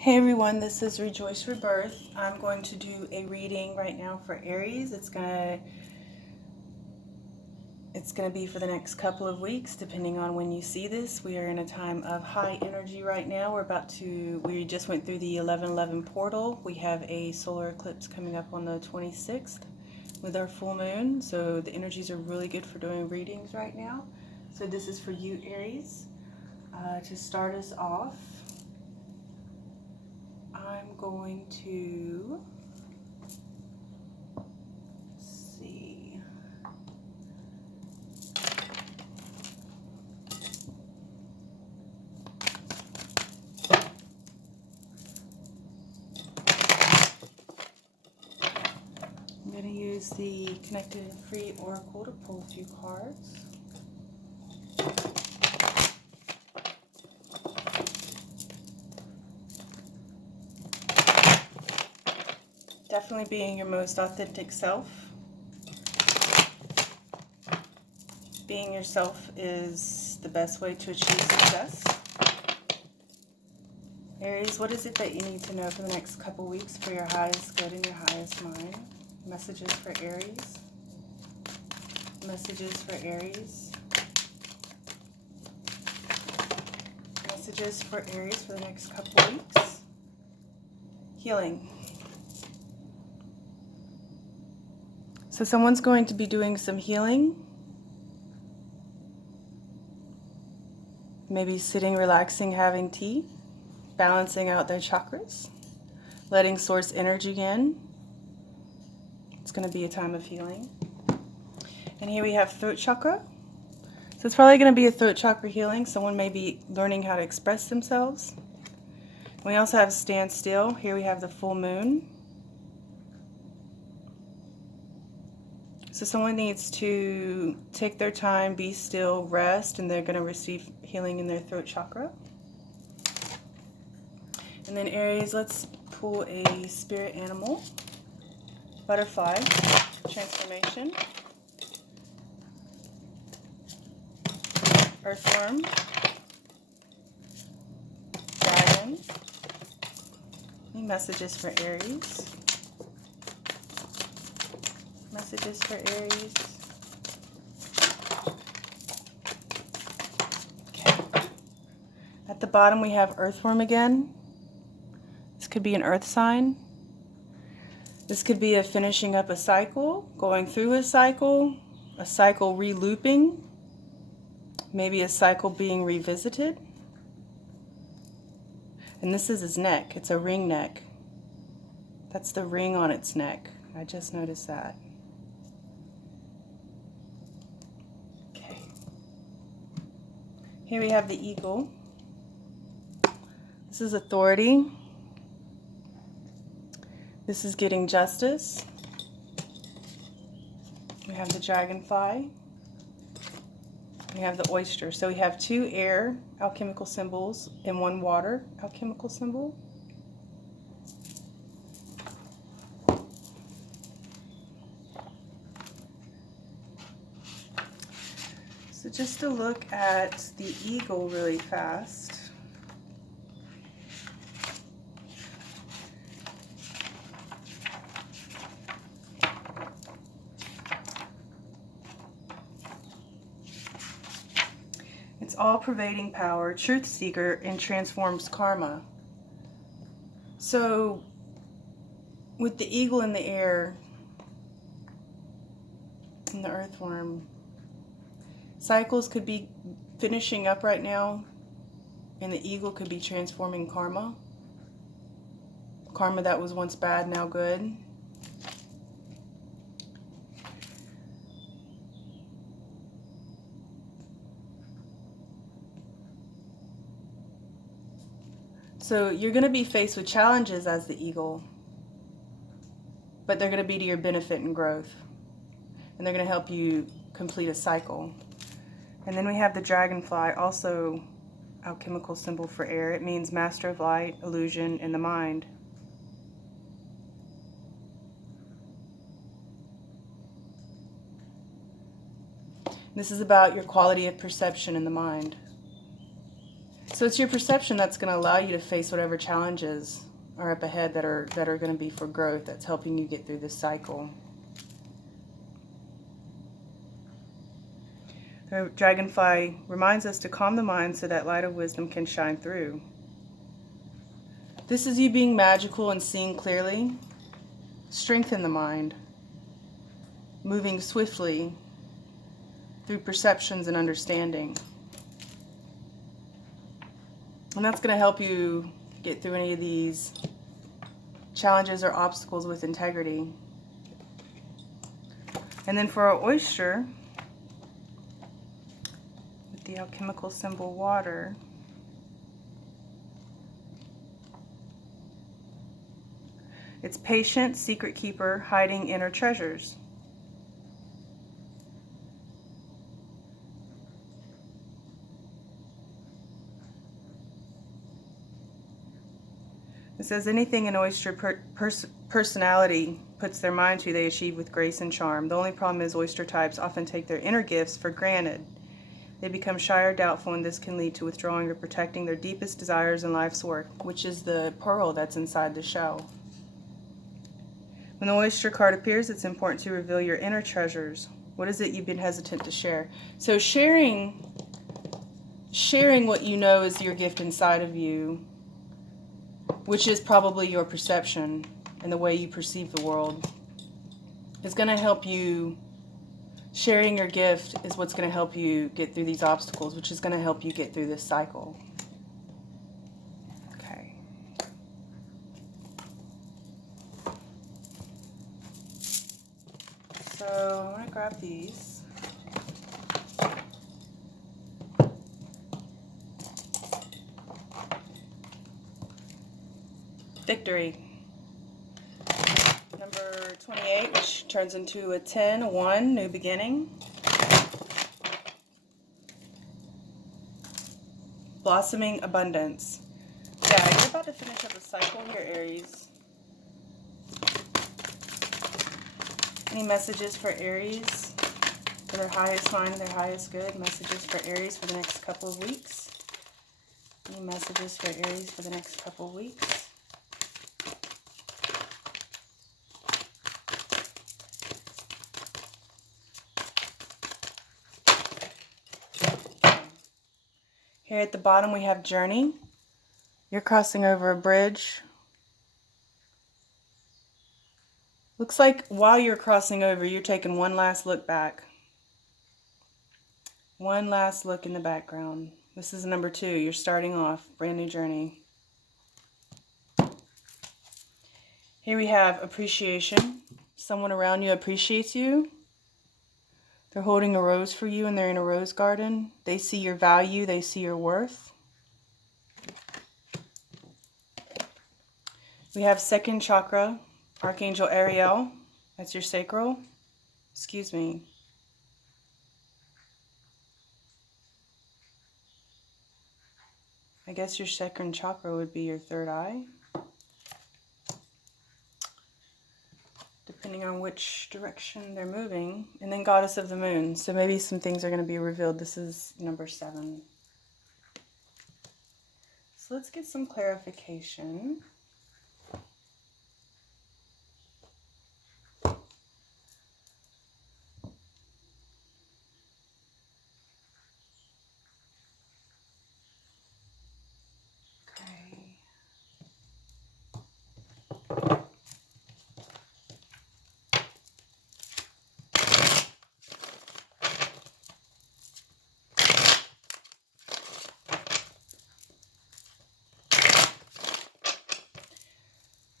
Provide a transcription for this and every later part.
Hey everyone, this is Rejoice Rebirth. I'm going to do a reading right now for Aries. It's gonna be for the next couple of weeks, depending on when you see this. We are in a time of high energy right now. We just went through the 11/11 portal. We have a solar eclipse coming up on the 26th with our full moon. So the energies are really good for doing readings right now. So this is for you, Aries. To start us off, I'm going to see. I'm going to use the Connected and Free Oracle to pull a few cards. Definitely being your most authentic self. Being yourself is the best way to achieve success. Aries, what is it that you need to know for the next couple weeks for your highest good and your highest mind? Messages for Aries. Messages for Aries. Messages for Aries for the next couple weeks. Healing. So someone's going to be doing some healing. Maybe sitting, relaxing, having tea. Balancing out their chakras. Letting source energy in. It's going to be a time of healing. And here we have throat chakra. So it's probably going to be a throat chakra healing. Someone may be learning how to express themselves. We also have stand still. Here we have the full moon. So someone needs to take their time, be still, rest, and they're going to receive healing in their throat chakra. And then Aries, let's pull a spirit animal. Butterfly, transformation. Earthworm. Dragon. Any messages for Aries? Messages for Aries. Okay. At the bottom we have earthworm again. This could be an earth sign. This could be a finishing up a cycle, going through a cycle re-looping, maybe a cycle being revisited. And this is his neck. It's a ring neck. That's the ring on its neck. I just noticed that. Okay. Here we have the eagle. This is authority. This is getting justice. We have the dragonfly. We have the oyster. So we have 2 air alchemical symbols and 1 water alchemical symbol. So just to look at the eagle really fast. It's all-pervading power, truth seeker, and transforms karma. So with the eagle in the air and the earthworm, cycles could be finishing up right now, and the eagle could be transforming karma. Karma that was once bad, now good. So you're going to be faced with challenges as the eagle, but they're going to be to your benefit and growth. And they're going to help you complete a cycle. And then we have the dragonfly, also alchemical symbol for air. It means master of light, illusion, and the mind. This is about your quality of perception in the mind. So it's your perception that's going to allow you to face whatever challenges are up ahead that are going to be for growth, that's helping you get through this cycle. The dragonfly reminds us to calm the mind so that light of wisdom can shine through. This is you being magical and seeing clearly. Strengthen the mind, moving swiftly through perceptions and understanding. And that's going to help you get through any of these challenges or obstacles with integrity. And then for our oyster, with the alchemical symbol water, it's patient, secret keeper, hiding inner treasures. It says anything an oyster personality puts their mind to, they achieve with grace and charm. The only problem is oyster types often take their inner gifts for granted. They become shy or doubtful, and this can lead to withdrawing or protecting their deepest desires in life's work, which is the pearl that's inside the shell. When the oyster card appears, it's important to reveal your inner treasures. What is it you've been hesitant to share? So sharing what you know is your gift inside of you, which is probably your perception and the way you perceive the world, is going to help you. Sharing your gift is what's going to help you get through these obstacles, which is going to help you get through this cycle. Okay. So I'm going to grab these. Victory. Number 28, which turns into a 10, a 1, new beginning. Blossoming abundance. Yeah, you're about to finish up a cycle here, Aries. Any messages for Aries? For their highest mind and their highest good? Messages for Aries for the next couple of weeks? Any messages for Aries for the next couple of weeks? Here at the bottom we have journey. You're crossing over a bridge. Looks like while you're crossing over, you're taking one last look back. One last look in the background. This is number 2. You're starting off. Brand new journey. Here we have appreciation. Someone around you appreciates you. They're holding a rose for you and they're in a rose garden. They see your value. They see your worth. We have second chakra, Archangel Ariel. That's your sacral. Excuse me. I guess your second chakra would be your third eye, depending on which direction they're moving. And then Goddess of the Moon. So maybe some things are going to be revealed. This is number 7. So let's get some clarification.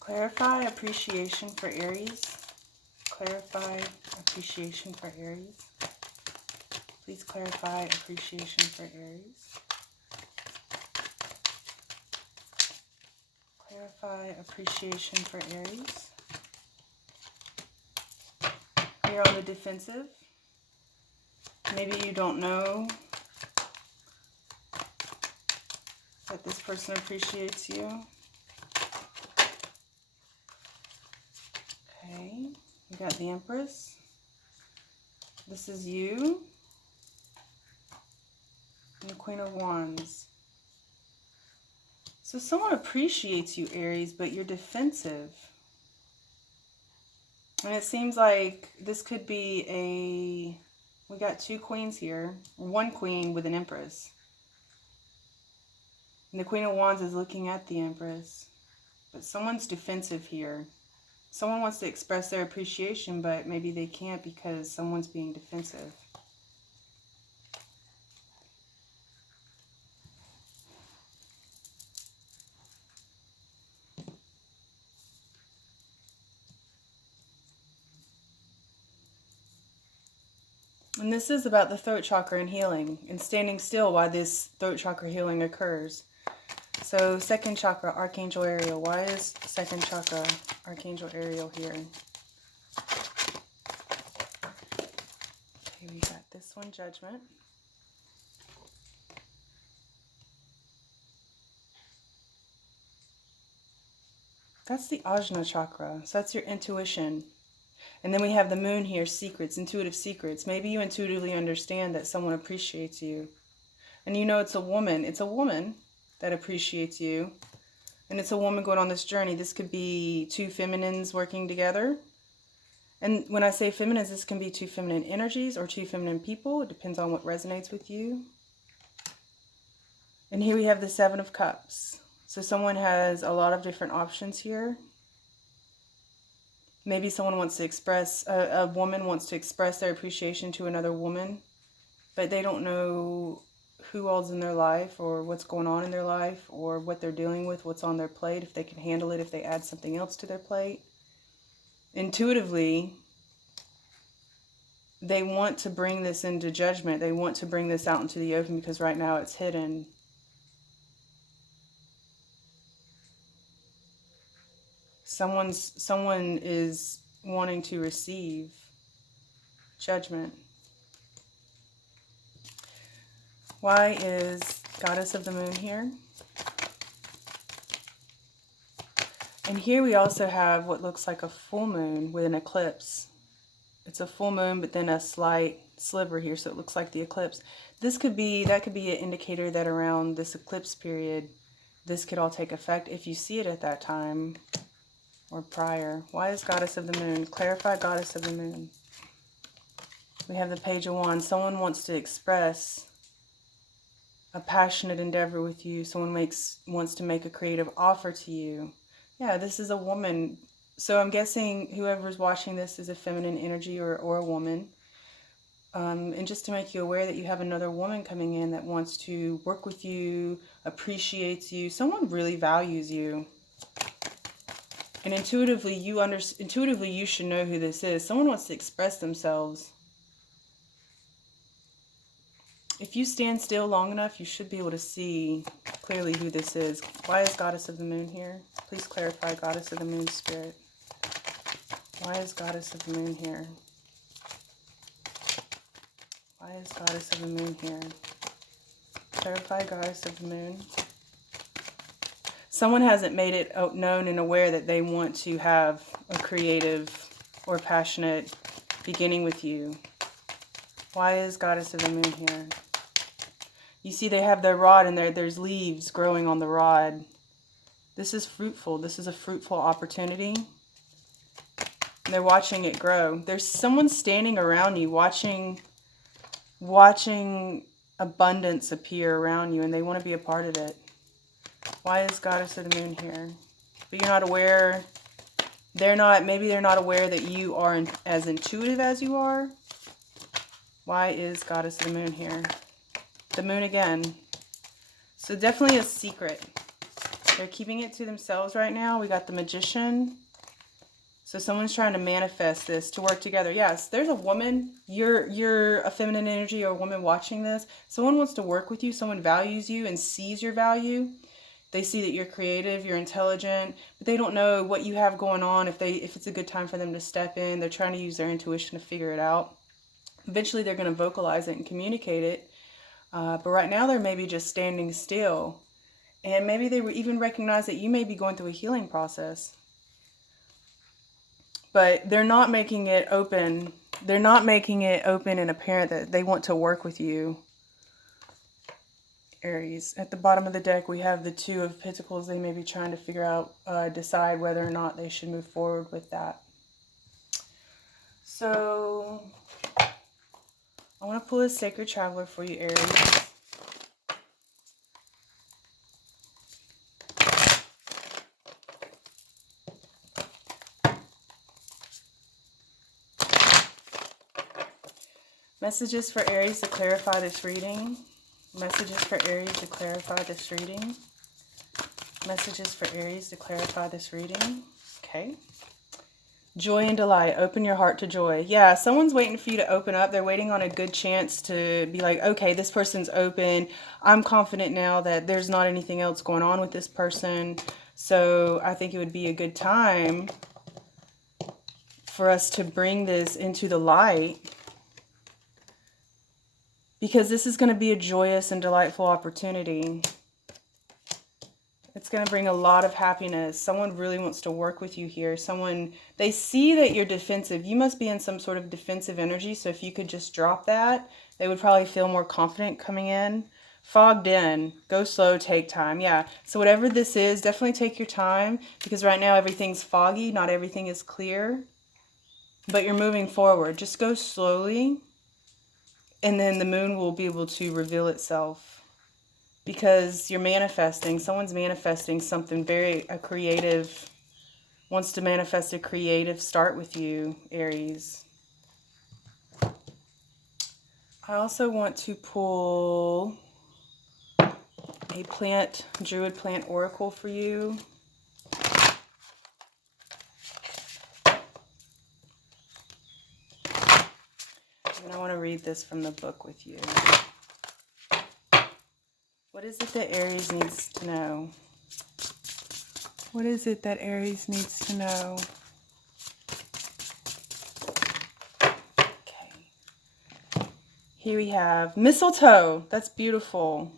Clarify appreciation for Aries. Clarify appreciation for Aries. Please clarify appreciation for Aries. Clarify appreciation for Aries. You're on the defensive. Maybe you don't know that this person appreciates you. Okay, we got the Empress. This is you. And the Queen of Wands. So someone appreciates you, Aries, but you're defensive. And it seems like this could be we got two queens here. One queen with an empress. And the Queen of Wands is looking at the Empress. But someone's defensive here. Someone wants to express their appreciation, but maybe they can't because someone's being defensive. And this is about the throat chakra and healing and standing still while this throat chakra healing occurs. So second chakra, Archangel Ariel. Why is second chakra, Archangel Ariel here? Okay, we got this one, Judgment. That's the Ajna chakra. So that's your intuition. And then we have the moon here, secrets, intuitive secrets. Maybe you intuitively understand that someone appreciates you. And you know it's a woman. It's a woman that appreciates you. And it's a woman going on this journey. This could be two feminines working together. And when I say feminines, this can be two feminine energies or two feminine people. It depends on what resonates with you. And here we have the Seven of Cups. So someone has a lot of different options here. Maybe someone wants to express, a woman wants to express their appreciation to another woman, but they don't know who all's in their life or what's going on in their life or what they're dealing with, what's on their plate, if they can handle it, if they add something else to their plate. Intuitively, they want to bring this into judgment. They want to bring this out into the open because right now it's hidden. Someone is wanting to receive judgment. Why is Goddess of the Moon here? And here we also have what looks like a full moon with an eclipse. It's a full moon, but then a slight sliver here, so it looks like the eclipse. That could be an indicator that around this eclipse period, this could all take effect if you see it at that time or prior. Why is Goddess of the Moon? Clarify Goddess of the Moon. We have the Page of Wands. Someone wants to express a passionate endeavor with you. Someone wants to make a creative offer to you. Yeah, this is a woman. So I'm guessing whoever's watching this is a feminine energy or a woman. And just to make you aware that you have another woman coming in that wants to work with you, appreciates you. Someone really values you. And intuitively you should know who this is. Someone wants to express themselves. If you stand still long enough, you should be able to see clearly who this is. Why is Goddess of the Moon here? Please clarify Goddess of the Moon, Spirit. Why is Goddess of the Moon here? Why is Goddess of the Moon here? Clarify Goddess of the Moon. Someone hasn't made it known and aware that they want to have a creative or passionate beginning with you. Why is Goddess of the Moon here? You see they have their rod and there's leaves growing on the rod. This is fruitful. This is a fruitful opportunity. And they're watching it grow. There's someone standing around you watching abundance appear around you, and they want to be a part of it. Why is Goddess of the Moon here? But you're not aware. Maybe they're not aware that you are as intuitive as you are. Why is Goddess of the Moon here? The moon again. So definitely a secret. They're keeping it to themselves right now. We got the Magician. So someone's trying to manifest this to work together. Yes, there's a woman. You're a feminine energy or a woman watching this. Someone wants to work with you. Someone values you and sees your value. They see that you're creative, you're intelligent, but they don't know what you have going on, if it's a good time for them to step in. They're trying to use their intuition to figure it out. Eventually they're going to vocalize it and communicate it. But right now they're maybe just standing still. And maybe they would even recognize that you may be going through a healing process. But they're not making it open. They're not making it open and apparent that they want to work with you. Aries. At the bottom of the deck, we have the Two of Pentacles. They may be trying to figure out, decide whether or not they should move forward with that. So, I want to pull a Sacred Traveler for you, Aries. Messages for Aries to clarify this reading. Messages for Aries to clarify this reading. Messages for Aries to clarify this reading. Okay. Joy and delight. Open your heart to joy. Yeah, someone's waiting for you to open up. They're waiting on a good chance to be like, okay, this person's open. I'm confident now that there's not anything else going on with this person. So I think it would be a good time for us to bring this into the light, because this is going to be a joyous and delightful opportunity. It's going to bring a lot of happiness. Someone really wants to work with you here. Someone, they see that you're defensive. You must be in some sort of defensive energy. So if you could just drop that, they would probably feel more confident coming in. Fogged in. Go slow, take time. Yeah. So whatever this is, definitely take your time, because right now everything's foggy. Not everything is clear. But you're moving forward. Just go slowly. And then the moon will be able to reveal itself. Because you're manifesting, someone's manifesting something very creative, wants to manifest a creative start with you, Aries. I also want to pull a druid plant oracle for you. And I want to read this from the book with you. What is it that Aries needs to know? What is it that Aries needs to know? Okay. Here we have mistletoe. That's beautiful.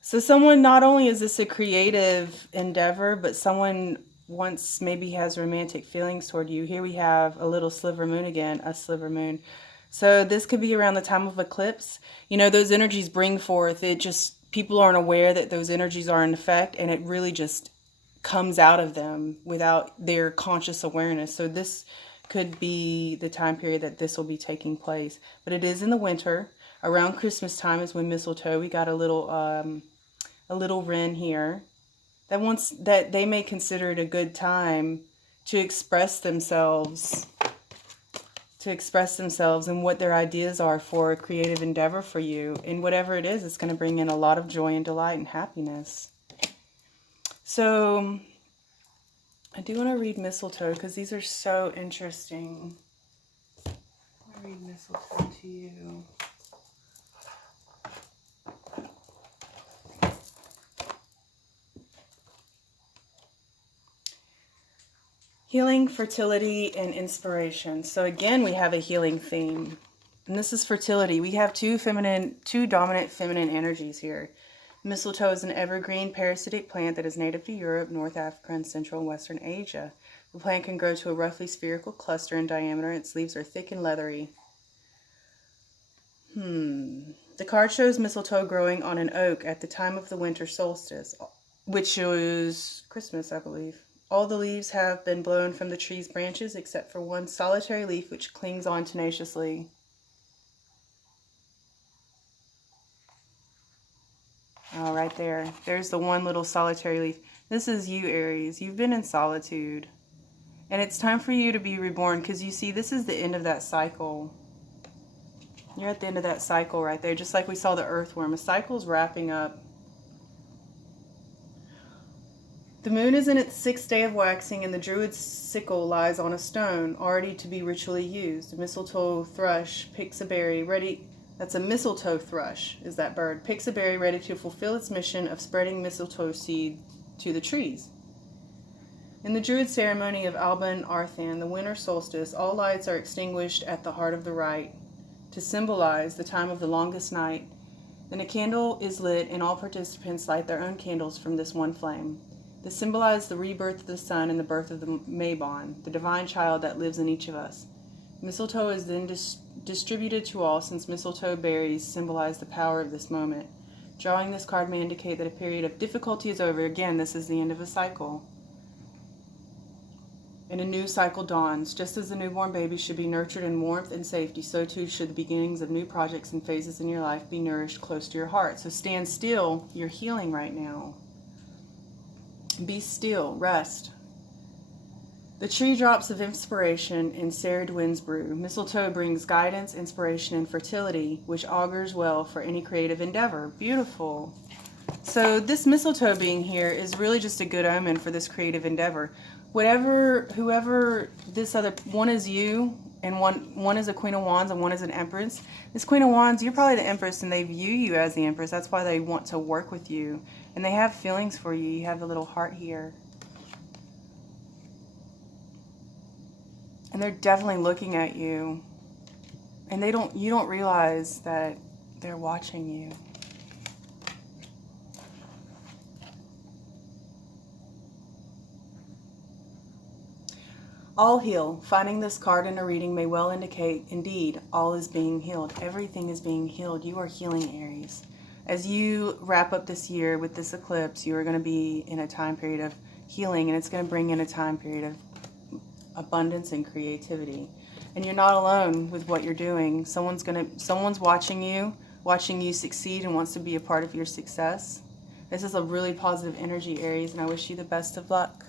So someone, not only is this a creative endeavor, but someone once maybe has romantic feelings toward you. Here we have a little sliver moon again, a sliver moon. So this could be around the time of eclipse. You know, those energies bring forth, it just, people aren't aware that those energies are in effect, and it really just comes out of them without their conscious awareness. So this could be the time period that this will be taking place. But it is in the winter. Around Christmas time is when mistletoe, we got a little wren here that they may consider it a good time to express themselves and what their ideas are for a creative endeavor for you. And whatever it is, it's going to bring in a lot of joy and delight and happiness. So I do want to read mistletoe because these are so interesting. I want to read mistletoe to you. Healing, fertility, and inspiration. So again, we have a healing theme. And this is fertility. We have two dominant feminine energies here. Mistletoe is an evergreen parasitic plant that is native to Europe, North Africa, and Central and Western Asia. The plant can grow to a roughly spherical cluster in diameter. Its leaves are thick and leathery. The card shows mistletoe growing on an oak at the time of the winter solstice, which is Christmas, I believe. All the leaves have been blown from the tree's branches except for one solitary leaf which clings on tenaciously. Oh, right there. There's the one little solitary leaf. This is you, Aries. You've been in solitude. And it's time for you to be reborn, because you see, this is the end of that cycle. You're at the end of that cycle right there, just like we saw the earthworm. A cycle's wrapping up. The moon is in its 6th day of waxing, and the druid's sickle lies on a stone, already to be ritually used. A mistletoe thrush picks a berry ready. That's a mistletoe thrush, is that bird. Picks a berry ready to fulfill its mission of spreading mistletoe seed to the trees. In the druid ceremony of Alban Arthan, the winter solstice, all lights are extinguished at the heart of the rite to symbolize the time of the longest night. Then a candle is lit, and all participants light their own candles from this one flame. This symbolizes the rebirth of the sun and the birth of the Mabon, the divine child that lives in each of us. Mistletoe is then distributed to all, since mistletoe berries symbolize the power of this moment. Drawing this card may indicate that a period of difficulty is over. Again, this is the end of a cycle. And a new cycle dawns. Just as the newborn baby should be nurtured in warmth and safety, so too should the beginnings of new projects and phases in your life be nourished close to your heart. So stand still. You're healing right now. Be still. Rest. The tree drops of inspiration in serried winds brew. Mistletoe brings guidance, inspiration, and fertility, which augurs well for any creative endeavor. Beautiful. So this mistletoe being here is really just a good omen for this creative endeavor. Whoever this other, one is you, and one is a Queen of Wands, and one is an Empress. This Queen of Wands, you're probably the Empress, and they view you as the Empress. That's why they want to work with you. And they have feelings for you. You have the little heart here. And they're definitely looking at you. And you don't realize that they're watching you. All heal. Finding this card in a reading may well indicate, indeed, all is being healed. Everything is being healed. You are healing, Aries. As you wrap up this year with this eclipse, you are going to be in a time period of healing, and it's going to bring in a time period of abundance and creativity. And you're not alone with what you're doing. Someone's watching you succeed, and wants to be a part of your success. This is a really positive energy, Aries, and I wish you the best of luck.